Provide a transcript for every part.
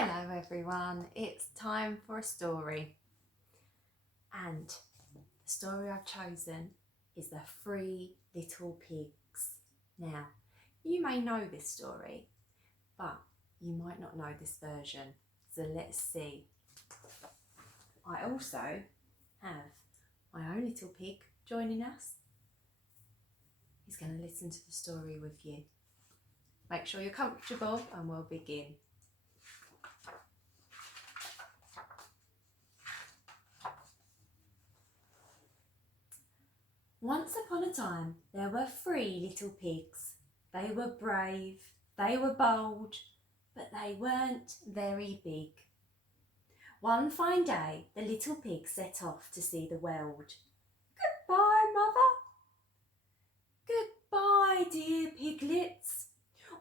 Hello everyone, it's time for a story. And the story I've chosen is The Three Little Pigs. Now, you may know this story, but you might not know this version. So let's see. I also have my own little pig joining us. He's going to listen to the story with you. Make sure you're comfortable and we'll begin. Once upon a time, there were three little pigs. They were brave, they were bold, but they weren't very big. One fine day, the little pigs set off to see the world. Goodbye, Mother. Goodbye, dear piglets.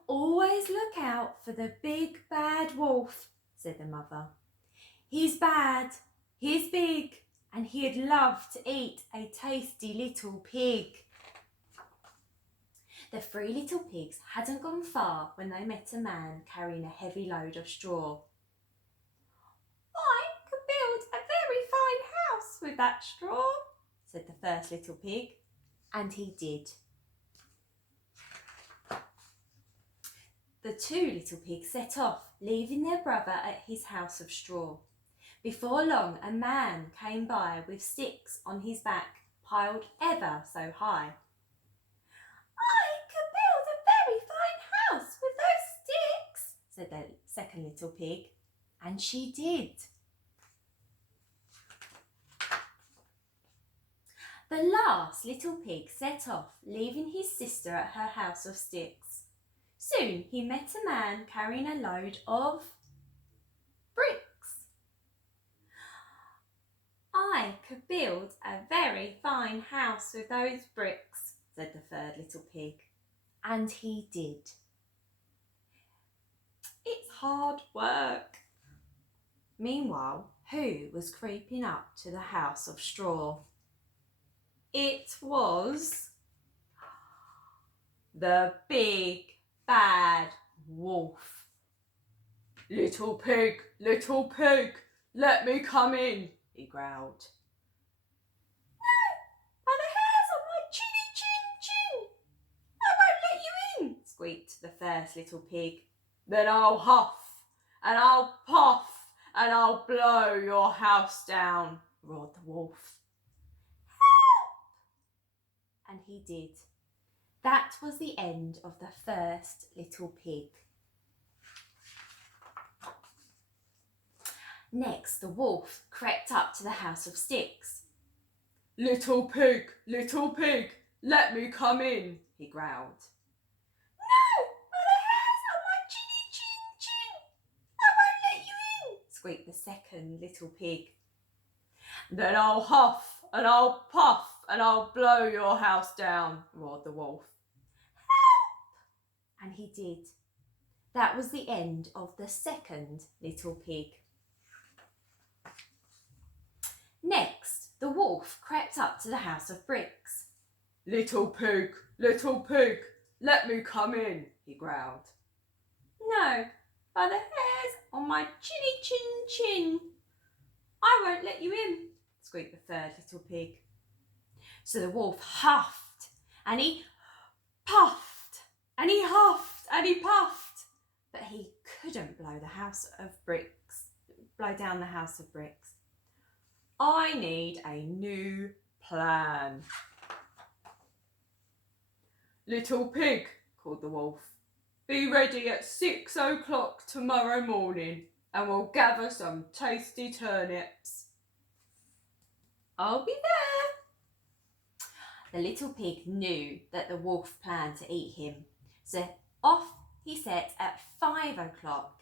Always look out for the big bad wolf, said the mother. He's bad, he's big, and he'd love to eat a tasty little pig. The three little pigs hadn't gone far when they met a man carrying a heavy load of straw. I could build a very fine house with that straw, said the first little pig, and he did. The two little pigs set off, leaving their brother at his house of straw. Before long, a man came by with sticks on his back, piled ever so high. I could build a very fine house with those sticks, said the second little pig, and she did. The last little pig set off, leaving his sister at her house of sticks. Soon he met a man carrying a load of bricks. I could build a very fine house with those bricks, said the third little pig, and he did. It's hard work. Meanwhile, who was creeping up to the house of straw? It was the big bad wolf. Little pig, let me come in, he growled. No, by the hairs on my chinny chin. I won't let you in, squeaked the first little pig. Then I'll huff and I'll puff and I'll blow your house down, roared the wolf. Help! And he did. That was the end of the first little pig. Next, the wolf crept up to the house of sticks. Little pig, let me come in, he growled. No, by the hairs on my chinny chin. I won't let you in, squeaked the second little pig. Then I'll huff and I'll puff and I'll blow your house down, roared the wolf. Help! And he did. That was the end of the second little pig. Next, the wolf crept up to the house of bricks. Little pig, let me come in, he growled. No, by the hairs on my chinny chin. I won't let you in, squeaked the third little pig. So the wolf huffed and he puffed and he huffed and he puffed, but he couldn't blow down the house of bricks. I need a new plan. Little pig, called the wolf, be ready at 6 o'clock tomorrow morning and we'll gather some tasty turnips. I'll be there. The little pig knew that the wolf planned to eat him, so off he set at 5 o'clock.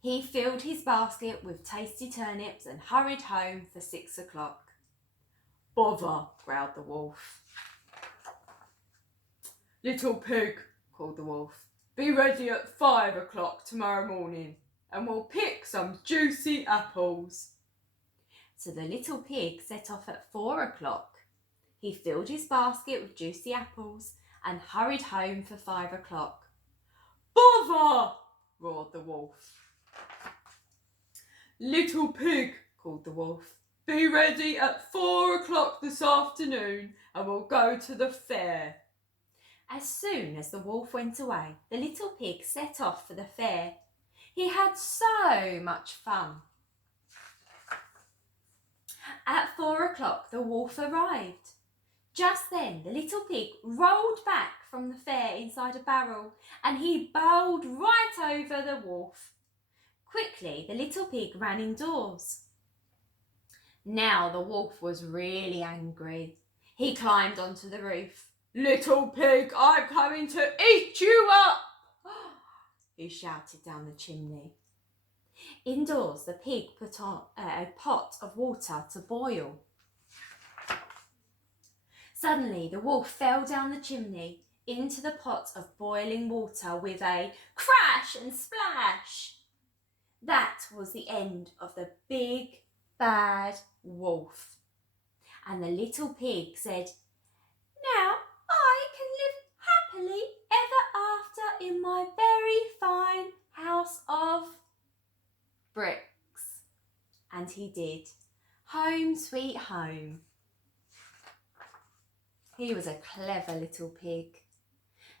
He filled his basket with tasty turnips and hurried home for 6 o'clock. Bother, growled the wolf. Little pig, called the wolf, be ready at 5 o'clock tomorrow morning and we'll pick some juicy apples. So the little pig set off at 4 o'clock. He filled his basket with juicy apples and hurried home for 5 o'clock. Bother, roared the wolf. Little pig, called the wolf, be ready at 4 o'clock this afternoon and we'll go to the fair. As soon as the wolf went away, the little pig set off for the fair. He had so much fun. At 4 o'clock, the wolf arrived. Just then, the little pig rolled back from the fair inside a barrel and he bowled right over the wolf. Quickly, the little pig ran indoors. Now the wolf was really angry. He climbed onto the roof. Little pig, I'm coming to eat you up, he shouted down the chimney. Indoors, the pig put on a pot of water to boil. Suddenly, the wolf fell down the chimney into the pot of boiling water with a crash and splash. That was the end of the big, bad wolf. And the little pig said, now I can live happily ever after in my very fine house of bricks. And he did. Home sweet home. He was a clever little pig.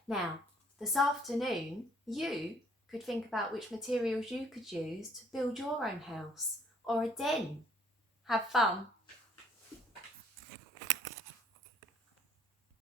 Now, this afternoon, you could think about which materials you could use to build your own house or a den. Have fun.